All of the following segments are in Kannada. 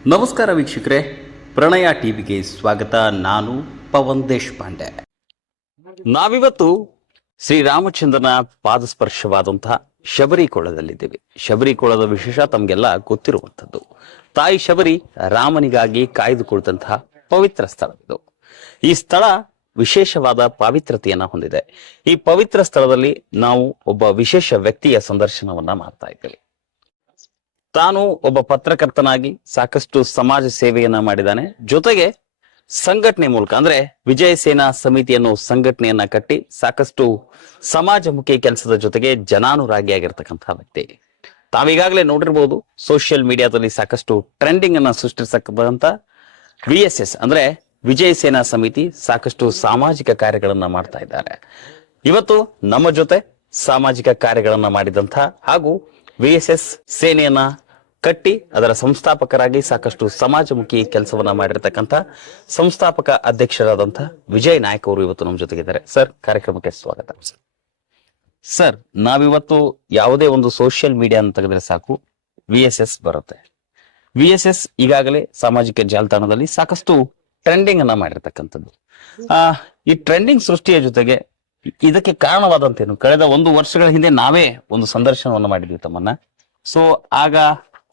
ನಮಸ್ಕಾರ ವೀಕ್ಷಕರೇ, ಪ್ರಣಯ ಟಿವಿಗೆ ಸ್ವಾಗತ. ನಾನು ಪವನ್ ದೇಶಪಾಂಡೆ. ನಾವಿವತ್ತು ಶ್ರೀರಾಮಚಂದ್ರನ ಪಾದಸ್ಪರ್ಶವಾದಂತಹ ಶಬರಿಕೊಳದಲ್ಲಿದ್ದೇವೆ. ಶಬರಿಕೊಳದ ವಿಶೇಷ ತಮಗೆಲ್ಲ ಗೊತ್ತಿರುವಂಥದ್ದು. ತಾಯಿ ಶಬರಿ ರಾಮನಿಗಾಗಿ ಕಾಯ್ದುಕೊಳ್ತಂತಹ ಪವಿತ್ರ ಸ್ಥಳವಿದು. ಈ ಸ್ಥಳ ವಿಶೇಷವಾದ ಪಾವಿತ್ರತೆಯನ್ನ ಹೊಂದಿದೆ. ಈ ಪವಿತ್ರ ಸ್ಥಳದಲ್ಲಿ ನಾವು ಒಬ್ಬ ವಿಶೇಷ ವ್ಯಕ್ತಿಯ ಸಂದರ್ಶನವನ್ನ ಮಾಡ್ತಾ ಇದ್ದೇವೆ. ತಾನು ಒಬ್ಬ ಪತ್ರಕರ್ತನಾಗಿ ಸಾಕಷ್ಟು ಸಮಾಜ ಸೇವೆಯನ್ನ ಮಾಡಿದ್ದಾನೆ. ಜೊತೆಗೆ ಸಂಘಟನೆ ಮೂಲಕ ಅಂದ್ರೆ ವಿಜಯ ಸೇನಾ ಸಮಿತಿ ಅನ್ನೋ ಸಂಘಟನೆಯನ್ನ ಕಟ್ಟಿ ಸಾಕಷ್ಟು ಸಮಾಜಮುಖಿ ಕೆಲಸದ ಜೊತೆಗೆ ಜನಾನುರಾಗಿಯಾಗಿರ್ತಕ್ಕಂತಹ ವ್ಯಕ್ತಿ. ತಾವೀಗಾಗಲೇ ನೋಡಿರ್ಬೋದು, ಸೋಷಿಯಲ್ ಮೀಡಿಯಾದಲ್ಲಿ ಸಾಕಷ್ಟು ಟ್ರೆಂಡಿಂಗ್ ಅನ್ನ ಸೃಷ್ಟಿಸತಕ್ಕಂತ VSS ಅಂದ್ರೆ ವಿಜಯ ಸೇನಾ ಸಮಿತಿ ಸಾಕಷ್ಟು ಸಾಮಾಜಿಕ ಕಾರ್ಯಗಳನ್ನ ಮಾಡ್ತಾ ಇದ್ದಾರೆ. ಇವತ್ತು ನಮ್ಮ ಜೊತೆ ಸಾಮಾಜಿಕ ಕಾರ್ಯಗಳನ್ನ ಮಾಡಿದಂತ ಹಾಗೂ VSS ಸೇನೆಯನ್ನ ಕಟ್ಟಿ ಅದರ ಸಂಸ್ಥಾಪಕರಾಗಿ ಸಾಕಷ್ಟು ಸಮಾಜಮುಖಿ ಕೆಲಸವನ್ನ ಮಾಡಿರ್ತಕ್ಕಂಥ ಸಂಸ್ಥಾಪಕ ಅಧ್ಯಕ್ಷರಾದಂಥ ವಿಜಯ್ ನಾಯಕ್ ಅವರು ಇವತ್ತು ನಮ್ಮ ಜೊತೆಗಿದ್ದಾರೆ. ಸರ್, ಕಾರ್ಯಕ್ರಮಕ್ಕೆ ಸ್ವಾಗತ. ಸರ್, ನಾವಿವತ್ತು ಯಾವುದೇ ಒಂದು ಸೋಷಿಯಲ್ ಮೀಡಿಯಾ ಅಂತ ತೆಗೆದ್ರೆ ಸಾಕು VSS ಬರುತ್ತೆ. VSS ಈಗಾಗಲೇ ಸಾಮಾಜಿಕ ಜಾಲತಾಣದಲ್ಲಿ ಸಾಕಷ್ಟು ಟ್ರೆಂಡಿಂಗ್ ಅನ್ನ ಮಾಡಿರ್ತಕ್ಕಂಥದ್ದು. ಈ ಟ್ರೆಂಡಿಂಗ್ ಸೃಷ್ಟಿಯ ಜೊತೆಗೆ ಇದಕ್ಕೆ ಕಾರಣವಾದಂತೇನು? ಕಳೆದ 1 ವರ್ಷಗಳ ಹಿಂದೆ ನಾವೇ ಒಂದು ಸಂದರ್ಶನವನ್ನು ಮಾಡಿದ್ವಿ ತಮ್ಮನ್ನ. ಸೊ ಆಗ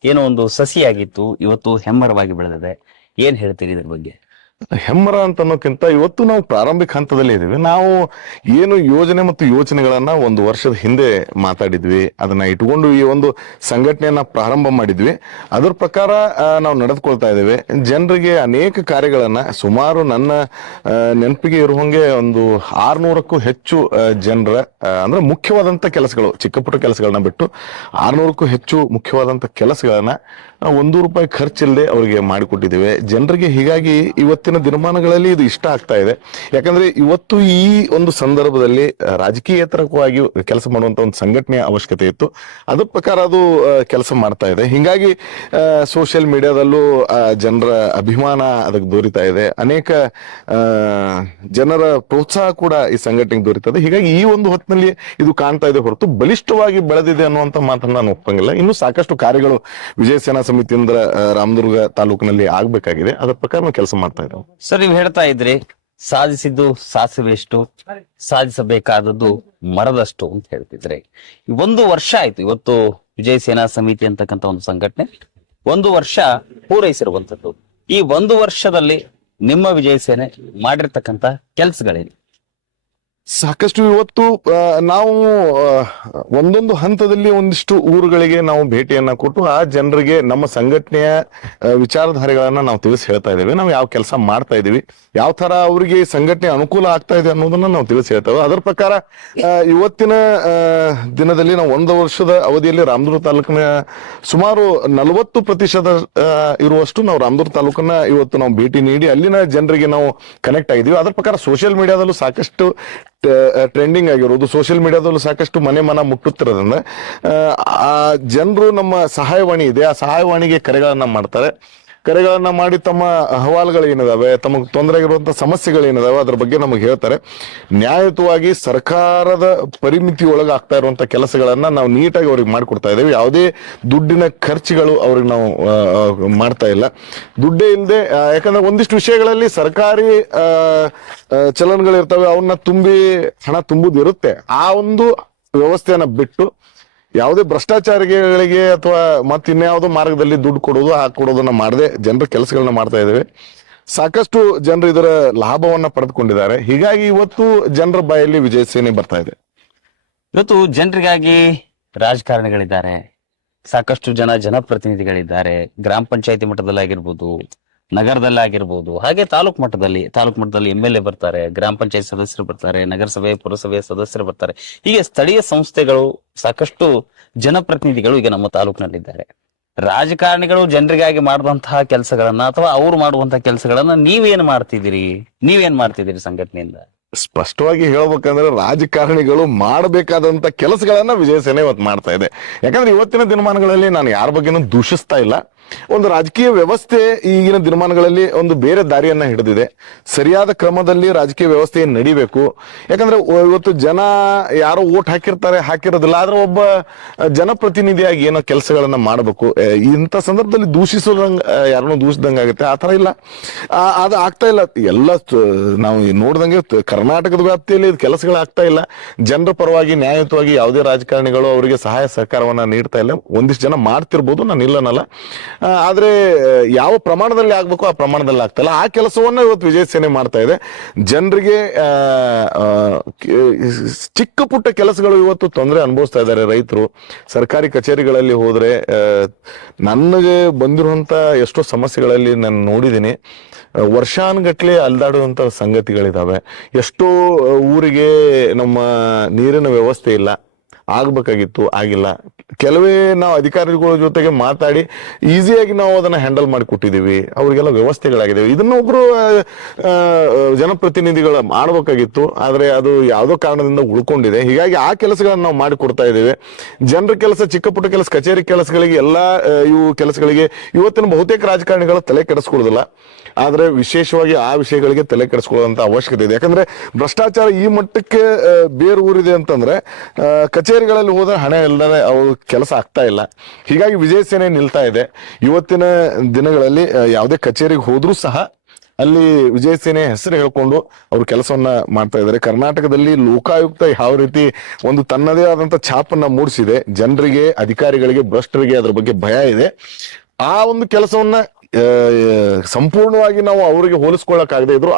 ಏನೋ ಒಂದು ಸಸಿಯಾಗಿತ್ತು, ಇವತ್ತು ಹೆಮ್ಮರವಾಗಿ ಬೆಳೆದಿದೆ. ಏನ್ ಹೇಳ್ತೀರಿ ಇದ್ರ ಬಗ್ಗೆ? ಹೆಮ್ಮರ ಅಂತ ಅನ್ನೋಕ್ಕಿಂತ ಇವತ್ತು ನಾವು ಪ್ರಾರಂಭಿಕ ಹಂತದಲ್ಲಿ ಇದ್ದೀವಿ. ನಾವು ಏನು ಯೋಜನೆ ಮತ್ತು ಯೋಚನೆಗಳನ್ನ 1 ವರ್ಷದ ಹಿಂದೆ ಮಾತಾಡಿದ್ವಿ, ಅದನ್ನ ಇಟ್ಕೊಂಡು ಈ ಒಂದು ಸಂಘಟನೆಯನ್ನ ಪ್ರಾರಂಭ ಮಾಡಿದ್ವಿ. ಅದ್ರ ಪ್ರಕಾರ ನಾವು ನಡೆದುಕೊಳ್ತಾ ಇದ್ದೇವೆ. ಜನರಿಗೆ ಅನೇಕ ಕಾರ್ಯಗಳನ್ನ, ಸುಮಾರು ನನ್ನ ನೆನಪಿಗೆ ಇರುವಂಗೆ ಒಂದು 600ಕ್ಕೂ ಹೆಚ್ಚು ಜನರ ಅಂದ್ರೆ ಮುಖ್ಯವಾದಂತ ಕೆಲಸಗಳು, ಚಿಕ್ಕ ಪುಟ್ಟ ಕೆಲಸಗಳನ್ನ ಬಿಟ್ಟು 600ಕ್ಕೂ ಹೆಚ್ಚು ಮುಖ್ಯವಾದಂತ ಕೆಲಸಗಳನ್ನ ₹1 ಖರ್ಚಿಲ್ಲದೆ ಅವರಿಗೆ ಮಾಡಿಕೊಟ್ಟಿದ್ದೇವೆ ಜನರಿಗೆ. ಹೀಗಾಗಿ ಇವತ್ತಿನ ದಿನಮಾನಗಳಲ್ಲಿ ಇದು ಇಷ್ಟ ಆಗ್ತಾ ಇದೆ. ಯಾಕಂದ್ರೆ ಇವತ್ತು ಈ ಒಂದು ಸಂದರ್ಭದಲ್ಲಿ ರಾಜಕೀಯೇತರವಾಗಿ ಕೆಲಸ ಮಾಡುವಂತ ಒಂದು ಸಂಘಟನೆಯ ಅವಶ್ಯಕತೆ ಇತ್ತು. ಅದ್ರ ಪ್ರಕಾರ ಅದು ಕೆಲಸ ಮಾಡ್ತಾ ಇದೆ. ಹಿಂಗಾಗಿ ಸೋಷಿಯಲ್ ಮೀಡಿಯಾದಲ್ಲೂ ಜನರ ಅಭಿಮಾನ ಅದಕ್ಕೆ ದೊರೀತಾ ಇದೆ. ಅನೇಕ ಜನರ ಪ್ರೋತ್ಸಾಹ ಕೂಡ ಈ ಸಂಘಟನೆಗೆ ದೊರೀತದೆ. ಹೀಗಾಗಿ ಈ ಒಂದು ಹೊತ್ತಿನಲ್ಲಿ ಇದು ಕಾಣ್ತಾ ಇದೆ ಹೊರತು ಬಲಿಷ್ಠವಾಗಿ ಬೆಳೆದಿದೆ ಅನ್ನುವಂತ ಮಾತನ್ನ ನಾನು ಒಪ್ಪಂಗಿಲ್ಲ. ಇನ್ನು ಸಾಕಷ್ಟು ಕಾರ್ಯಗಳು ವಿಜಯ ಸೇನಾ ಸಮಿತಿಯಿಂದ ರಾಮದುರ್ಗ ತಾಲೂಕಿನಲ್ಲಿ ಆಗ್ಬೇಕಾಗಿದೆ. ಅದರ ಪ್ರಕಾರ ನಾವು ಕೆಲಸ ಮಾಡ್ತಾ ಇದ್ದೇವೆ. ಸರ್, ನೀವು ಹೇಳ್ತಾ ಇದ್ರಿ ಸಾಧಿಸಿದ್ದು ಸಾಸಿವೆಷ್ಟು, ಸಾಧಿಸಬೇಕಾದದ್ದು ಮರದಷ್ಟು ಅಂತ ಹೇಳ್ತಿದ್ರೆ. 1 ವರ್ಷ ಆಯ್ತು ಇವತ್ತು ವಿಜಯ ಸೇನಾ ಸಮಿತಿ ಅಂತಕ್ಕಂಥ ಒಂದು ಸಂಘಟನೆ 1 ವರ್ಷ ಪೂರೈಸಿರುವಂತದ್ದು. ಈ 1 ವರ್ಷದಲ್ಲಿ ನಿಮ್ಮ ವಿಜಯ ಸೇನೆ ಮಾಡಿರ್ತಕ್ಕಂಥ ಕೆಲಸಗಳೇನು? ಸಾಕಷ್ಟು ಇವತ್ತು ನಾವು ಒಂದೊಂದು ಹಂತದಲ್ಲಿ ಒಂದಿಷ್ಟು ಊರುಗಳಿಗೆ ನಾವು ಭೇಟಿಯನ್ನ ಕೊಟ್ಟು ಆ ಜನರಿಗೆ ನಮ್ಮ ಸಂಘಟನೆಯ ವಿಚಾರಧಾರೆಗಳನ್ನ ನಾವು ತಿಳಿಸಿ ಹೇಳ್ತಾ ಇದ್ದೇವೆ. ನಾವು ಯಾವ ಕೆಲಸ ಮಾಡ್ತಾ ಇದೀವಿ, ಯಾವ ತರ ಅವರಿಗೆ ಸಂಘಟನೆ ಅನುಕೂಲ ಆಗ್ತಾ ಇದೆ ಅನ್ನೋದನ್ನ ನಾವು ತಿಳಿಸಿ ಹೇಳ್ತೇವೆ. ಅದರ ಪ್ರಕಾರ ಇವತ್ತಿನ ದಿನದಲ್ಲಿ ನಾವು 1 ವರ್ಷದ ಅವಧಿಯಲ್ಲಿ ರಾಮದುರ್ಗ ತಾಲೂಕಿನ ಸುಮಾರು 40% ಇರುವಷ್ಟು ನಾವು ರಾಮದುರ್ಗ ತಾಲೂಕನ್ನ ಇವತ್ತು ನಾವು ಭೇಟಿ ನೀಡಿ ಅಲ್ಲಿನ ಜನರಿಗೆ ನಾವು ಕನೆಕ್ಟ್ ಆಗಿದ್ದೀವಿ. ಅದರ ಪ್ರಕಾರ ಸೋಷಿಯಲ್ ಮೀಡಿಯಾದಲ್ಲೂ ಸಾಕಷ್ಟು ಟ್ರೆಂಡಿಂಗ್ ಆಗಿರೋದು, ಸೋಷಿಯಲ್ ಮೀಡಿಯಾದಲ್ಲೂ ಸಾಕಷ್ಟು ಮನೆ ಮನ ಮುಟ್ಟುತ್ತಿರೋದ್ರಿಂದ ಆ ಜನರು ನಮ್ಮ ಸಹಾಯವಾಣಿ ಇದೆ, ಆ ಸಹಾಯವಾಣಿಗೆ ಕರೆಗಳನ್ನ ಮಾಡ್ತಾರೆ. ಕರೆಗಳನ್ನ ಮಾಡಿ ತಮ್ಮ ಅಹವಾಲುಗಳು ಏನಿದಾವೆ, ತಮಗೆ ತೊಂದರೆ ಆಗಿರುವಂತಹ ಸಮಸ್ಯೆಗಳೇನಿದಾವೆ ಅದ್ರ ಬಗ್ಗೆ ನಮಗೆ ಹೇಳ್ತಾರೆ. ನ್ಯಾಯಯುತವಾಗಿ ಸರ್ಕಾರದ ಪರಿಮಿತಿ ಒಳಗೆ ಆಗ್ತಾ ಇರುವಂತಹ ಕೆಲಸಗಳನ್ನ ನಾವು ನೀಟಾಗಿ ಅವ್ರಿಗೆ ಮಾಡಿಕೊಡ್ತಾ ಇದ್ದೇವೆ. ಯಾವುದೇ ದುಡ್ಡಿನ ಖರ್ಚುಗಳು ಅವ್ರಿಗೆ ನಾವು ಮಾಡ್ತಾ ಇಲ್ಲ. ದುಡ್ಡೇ ಇಲ್ಲದೆ, ಯಾಕಂದ್ರೆ ಒಂದಿಷ್ಟು ವಿಷಯಗಳಲ್ಲಿ ಸರ್ಕಾರಿ ಚಲನ್ಗಳಿರ್ತವೆ, ಅವನ್ನ ಹಣ ತುಂಬುದು ಇರುತ್ತೆ. ಆ ಒಂದು ವ್ಯವಸ್ಥೆಯನ್ನ ಬಿಟ್ಟು ಯಾವುದೇ ಭ್ರಷ್ಟಾಚಾರಿಗಳಿಗೆ ಅಥವಾ ಮತ್ತಿನ್ಯಾವುದೋ ಮಾರ್ಗದಲ್ಲಿ ದುಡ್ಡು ಕೊಡೋದು ಕೊಡೋದನ್ನ ಮಾಡದೆ ಜನರ ಕೆಲಸಗಳನ್ನ ಮಾಡ್ತಾ ಇದ್ದೇವೆ. ಸಾಕಷ್ಟು ಜನರು ಇದರ ಲಾಭವನ್ನ ಪಡೆದುಕೊಂಡಿದ್ದಾರೆ. ಹೀಗಾಗಿ ಇವತ್ತು ಜನರ ಬಾಯಲ್ಲಿ ವಿಜಯ ಸೇನೆ ಬರ್ತಾ ಇದೆ. ಇವತ್ತು ಜನರಿಗಾಗಿ ರಾಜಕಾರಣಿಗಳಿದ್ದಾರೆ, ಸಾಕಷ್ಟು ಜನಪ್ರತಿನಿಧಿಗಳಿದ್ದಾರೆ. ಗ್ರಾಮ ಪಂಚಾಯತಿ ಮಟ್ಟದಲ್ಲಾಗಿರ್ಬೋದು, ನಗರದಲ್ಲಾಗಿರ್ಬೋದು, ಹಾಗೆ ತಾಲೂಕು ಮಟ್ಟದಲ್ಲಿ MLA ಬರ್ತಾರೆ, ಗ್ರಾಮ ಪಂಚಾಯತ್ ಸದಸ್ಯರು ಬರ್ತಾರೆ, ನಗರಸಭೆ ಪುರಸಭೆಯ ಸದಸ್ಯರು ಬರ್ತಾರೆ. ಹೀಗೆ ಸ್ಥಳೀಯ ಸಂಸ್ಥೆಗಳು, ಸಾಕಷ್ಟು ಜನಪ್ರತಿನಿಧಿಗಳು ಈಗ ನಮ್ಮ ತಾಲೂಕಿನಲ್ಲಿದ್ದಾರೆ. ರಾಜಕಾರಣಿಗಳು ಜನರಿಗಾಗಿ ಮಾಡುವಂತಹ ಕೆಲಸಗಳನ್ನ ಅಥವಾ ಅವ್ರು ಮಾಡುವಂತಹ ಕೆಲಸಗಳನ್ನ ನೀವೇನ್ ಮಾಡ್ತಿದ್ದೀರಿ ಸಂಘಟನೆಯಿಂದ? ಸ್ಪಷ್ಟವಾಗಿ ಹೇಳ್ಬೇಕಂದ್ರೆ ರಾಜಕಾರಣಿಗಳು ಮಾಡಬೇಕಾದಂತ ಕೆಲಸಗಳನ್ನ ವಿಜಯ ಸೇನೆ ಇವತ್ತು ಮಾಡ್ತಾ ಇದೆ. ಯಾಕಂದ್ರೆ ಇವತ್ತಿನ ದಿನಮಾನಗಳಲ್ಲಿ ನಾನು ಯಾರ ಬಗ್ಗೆನೂ ದೂಷಿಸ್ತಾ ಇಲ್ಲ. ಒಂದು ರಾಜಕೀಯ ವ್ಯವಸ್ಥೆ ಈಗಿನ ದಿನಮಾನಗಳಲ್ಲಿ ಒಂದು ಬೇರೆ ದಾರಿಯನ್ನ ಹಿಡಿದಿದೆ. ಸರಿಯಾದ ಕ್ರಮದಲ್ಲಿ ರಾಜಕೀಯ ವ್ಯವಸ್ಥೆ ನಡಿಬೇಕು. ಯಾಕಂದ್ರೆ ಇವತ್ತು ಜನ ಯಾರೋ ಓಟ್ ಹಾಕಿರೋದಿಲ್ಲ, ಆದ್ರೆ ಒಬ್ಬ ಜನಪ್ರತಿನಿಧಿಯಾಗಿ ಏನೋ ಕೆಲಸಗಳನ್ನ ಮಾಡಬೇಕು. ಇಂಥ ಸಂದರ್ಭದಲ್ಲಿ ದೂಷಿಸೋದಂಗ ಯಾರನ್ನೋ ದೂಷಿದಂಗ ಆಗುತ್ತೆ. ಆ ತರ ಇಲ್ಲ, ಅದು ಆಗ್ತಾ ಇಲ್ಲ. ಎಲ್ಲ ನಾವು ನೋಡ್ದಂಗೆ ಕರ್ನಾಟಕದ ವ್ಯಾಪ್ತಿಯಲ್ಲಿ ಕೆಲಸಗಳು ಆಗ್ತಾ ಇಲ್ಲ. ಜನರ ಪರವಾಗಿ ನ್ಯಾಯಯುತವಾಗಿ ಯಾವುದೇ ರಾಜಕಾರಣಿಗಳು ಅವರಿಗೆ ಸಹಾಯ ಸಹಕಾರವನ್ನ ನೀಡ್ತಾ ಇಲ್ಲ. ಒಂದಿಷ್ಟು ಜನ ಮಾಡ್ತಿರ್ಬೋದು, ನಾನು ಇಲ್ಲನಲ್ಲ, ಆದ್ರೆ ಯಾವ ಪ್ರಮಾಣದಲ್ಲಿ ಆಗ್ಬೇಕು ಆ ಪ್ರಮಾಣದಲ್ಲಿ ಆಗ್ತಾ ಇಲ್ಲ. ಆ ಕೆಲಸವನ್ನ ಇವತ್ತು ವಿಜಯ ಸೇನೆ ಮಾಡ್ತಾ ಇದೆ. ಜನರಿಗೆ ಚಿಕ್ಕ ಪುಟ್ಟ ಕೆಲಸಗಳು ಇವತ್ತು ತೊಂದರೆ ಅನುಭವಿಸ್ತಾ ಇದ್ದಾರೆ ರೈತರು. ಸರ್ಕಾರಿ ಕಚೇರಿಗಳಲ್ಲಿ ಹೋದ್ರೆ ನನಗೆ ಬಂದಿರುವಂತ ಎಷ್ಟೋ ಸಮಸ್ಯೆಗಳಲ್ಲಿ ನಾನು ನೋಡಿದ್ದೀನಿ. ವರ್ಷಾನುಗಟ್ಲೆ ಅಲ್ದಾಡುವಂತ ಸಂಗತಿಗಳಿದಾವೆ. ಎಷ್ಟೋ ಊರಿಗೆ ನಮ್ಮ ನೀರಿನ ವ್ಯವಸ್ಥೆ ಇಲ್ಲ, ಆಗ್ಬೇಕಾಗಿತ್ತು, ಆಗಿಲ್ಲ. ಕೆಲವೇ ನಾವು ಅಧಿಕಾರಿಗಳ ಜೊತೆಗೆ ಮಾತಾಡಿ ಈಸಿಯಾಗಿ ನಾವು ಅದನ್ನ ಹ್ಯಾಂಡಲ್ ಮಾಡಿ ಕೊಟ್ಟಿದ್ದೀವಿ. ಅವ್ರಿಗೆಲ್ಲ ವ್ಯವಸ್ಥೆಗಳಾಗಿದೆ. ಇದನ್ನ ಒಬ್ರು ಜನಪ್ರತಿನಿಧಿಗಳು ಮಾಡ್ಬೇಕಾಗಿತ್ತು, ಆದ್ರೆ ಅದು ಯಾವುದೋ ಕಾರಣದಿಂದ ಉಳ್ಕೊಂಡಿದೆ. ಹೀಗಾಗಿ ಆ ಕೆಲಸಗಳನ್ನ ನಾವು ಮಾಡಿ ಕೊಡ್ತಾ ಇದ್ದೇವೆ. ಜನರ ಕೆಲಸ, ಚಿಕ್ಕ ಪುಟ್ಟ ಕೆಲಸ, ಕಚೇರಿ ಕೆಲಸಗಳಿಗೆ, ಎಲ್ಲಾ ಇವು ಕೆಲಸಗಳಿಗೆ ಇವತ್ತಿನ ಬಹುತೇಕ ರಾಜಕಾರಣಿಗಳು ತಲೆ ಕೆಡಿಸ್ಕೊಳ್ಳೋದಿಲ್ಲ. ಆದ್ರೆ ವಿಶೇಷವಾಗಿ ಆ ವಿಷಯಗಳಿಗೆ ತಲೆ ಕೆಡಿಸ್ಕೊಳ್ಳುವಂತ ಅವಶ್ಯಕತೆ ಇದೆ. ಯಾಕಂದ್ರೆ ಭ್ರಷ್ಟಾಚಾರ ಈ ಮಟ್ಟಕ್ಕೆ ಬೇರು ಊರಿದೆ ಅಂತಂದ್ರೆ ಕಚೇರಿಗಳಲ್ಲಿ ಹೋದ್ರೆ ಹಣ ಇಲ್ಲದೆ ಅವ್ರ ಕೆಲಸ ಆಗ್ತಾ ಇಲ್ಲ. ಹೀಗಾಗಿ ವಿಜಯ ಸೇನೆ ನಿಲ್ತಾ ಇದೆ. ಇವತ್ತಿನ ದಿನಗಳಲ್ಲಿ ಯಾವುದೇ ಕಚೇರಿಗೆ ಹೋದ್ರೂ ಸಹ ಅಲ್ಲಿ ವಿಜಯ ಸೇನೆ ಹೆಸರು ಹೇಳ್ಕೊಂಡು ಅವ್ರ ಕೆಲಸವನ್ನ ಮಾಡ್ತಾ ಇದ್ದಾರೆ. ಕರ್ನಾಟಕದಲ್ಲಿ ಲೋಕಾಯುಕ್ತ ಯಾವ ರೀತಿ ಒಂದು ತನ್ನದೇ ಆದಂತ ಛಾಪನ್ನ ಮೂಡಿಸಿದೆ, ಜನರಿಗೆ, ಅಧಿಕಾರಿಗಳಿಗೆ, ಭ್ರಷ್ಟರಿಗೆ ಅದ್ರ ಬಗ್ಗೆ ಭಯ ಇದೆ. ಆ ಒಂದು ಕೆಲಸವನ್ನ ಸಂಪೂರ್ಣವಾಗಿ ನಾವು ಅವರಿಗೆ ಹೋಲಿಸ್ಕೊಳ್ಳಕ್ಕಾಗದೆ ಇದ್ರು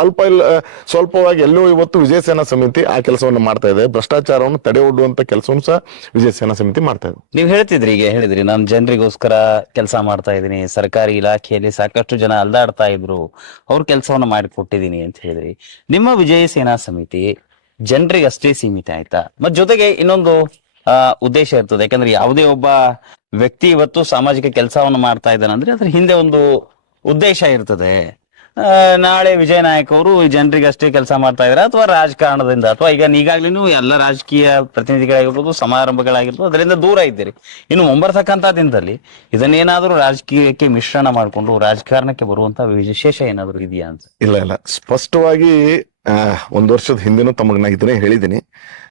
ಸ್ವಲ್ಪವಾಗಿ ಎಲ್ಲೋ ಇವತ್ತು ವಿಜಯ ಸೇನಾ ಸಮಿತಿ ಆ ಕೆಲಸವನ್ನು ಮಾಡ್ತಾ ಇದೆ. ಭ್ರಷ್ಟಾಚಾರವನ್ನು ತಡೆ ಒಡ್ಡುವಂತ ಕೆಲಸವನ್ನು ಸಹ ವಿಜಯ ಸೇನಾ ಸಮಿತಿ ಮಾಡ್ತಾ ಇದೆ. ನೀವು ಹೇಳ್ತಿದ್ರಿ, ಈಗ ಹೇಳಿದ್ರಿ, ನಾನು ಜನರಿಗೋಸ್ಕರ ಕೆಲಸ ಮಾಡ್ತಾ ಇದ್ದೀನಿ, ಸರ್ಕಾರಿ ಇಲಾಖೆಯಲ್ಲಿ ಸಾಕಷ್ಟು ಜನ ಅಲ್ದಾಡ್ತಾ ಇದ್ರು, ಅವ್ರ ಕೆಲಸವನ್ನ ಮಾಡಿಕೊಟ್ಟಿದ್ದೀನಿ ಅಂತ ಹೇಳಿದ್ರಿ. ನಿಮ್ಮ ವಿಜಯ ಸೇನಾ ಸಮಿತಿ ಜನರಿಗೆ ಅಷ್ಟೇ ಸೀಮಿತ ಆಯ್ತಾ? ಮತ್ ಜೊತೆಗೆ ಇನ್ನೊಂದು ಉದ್ದೇಶ ಇರ್ತದೆ. ಯಾಕಂದ್ರೆ ಯಾವುದೇ ಒಬ್ಬ ವ್ಯಕ್ತಿ ಇವತ್ತು ಸಾಮಾಜಿಕ ಕೆಲಸವನ್ನು ಮಾಡ್ತಾ ಇದ್ದಾನೆ ಅಂದ್ರೆ ಅದ್ರ ಹಿಂದೆ ಒಂದು ಉದ್ದೇಶ ಇರ್ತದೆ. ನಾಳೆ ವಿಜಯ ನಾಯಕ್ ಅವರು ಜನರಿಗೆ ಅಷ್ಟೇ ಕೆಲಸ ಮಾಡ್ತಾ ಇದಾರೆ, ಅಥವಾ ರಾಜಕಾರಣದಿಂದ, ಅಥವಾ ಈಗಾಗ್ಲೂ ಎಲ್ಲ ರಾಜಕೀಯ ಪ್ರತಿನಿಧಿಗಳಾಗಿರ್ಬೋದು, ಸಮಾರಂಭಗಳಾಗಿರ್ಬೋದು, ಅದರಿಂದ ದೂರ ಇದ್ದೀರಿ. ಇನ್ನು ಮುಂಬರ್ತಕ್ಕಂಥ ದಿನದಲ್ಲಿ ಇದನ್ನೇನಾದ್ರೂ ರಾಜಕೀಯಕ್ಕೆ ಮಿಶ್ರಣ ಮಾಡಿಕೊಂಡು ರಾಜಕಾರಣಕ್ಕೆ ಬರುವಂತ ವಿಶೇಷ ಏನಾದ್ರು ಇದೆಯಾ ಅಂತ? ಇಲ್ಲ, ಸ್ಪಷ್ಟವಾಗಿ 1 ವರ್ಷದ ಹಿಂದೆನೂ ತಮಗೆ ನಾ ಇದನ್ನೇ ಹೇಳಿದ್ದೀನಿ.